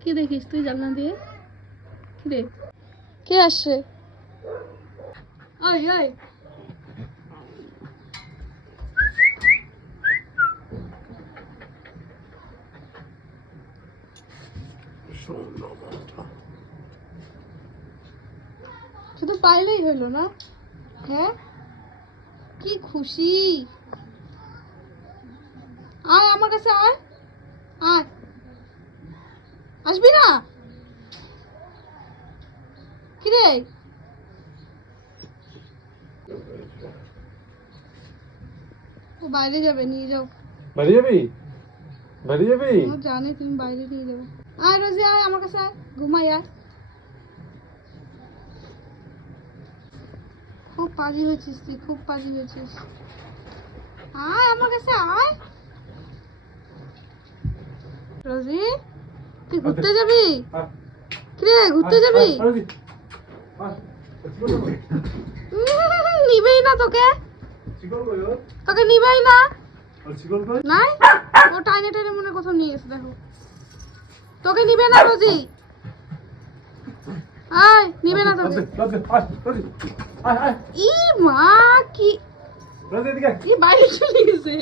কি দেখিস তুই জানলা দিয়ে? কি রে, কে আসছে? ওই ওই, শুধু পাইলেই হইলো না? হ্যাঁ, কি খুশি। আয় আমার কাছে আয়, আয়, আসবি না? কিরে, ও বাইরে যাবে, নিয়ে যাও। বাইরে যাবি? বাইরে যাবি? ও জানে তুমি বাইরে নিয়ে যাবে। আয় রোজি, আয় আমার কাছে আয়, ঘুমাই আয়। খুব পাজি হয়েছিস তুই, খুব পাজি হয়েছিস। আয় আমার কাছে আয়। রোজি, তুই ঘুরতে যাবি? কিরে, ঘুরতে যাবি? নিবেই না তোকে, তোকে নিবেই না। নাই, ও টাইনে টাইনে মনে কোথাও নিয়ে গেছে, দেখো। তোকে নিবে না রোজি, আয়, নিবে না তোকে। ই মা, কি বাইরে চলে গেছে।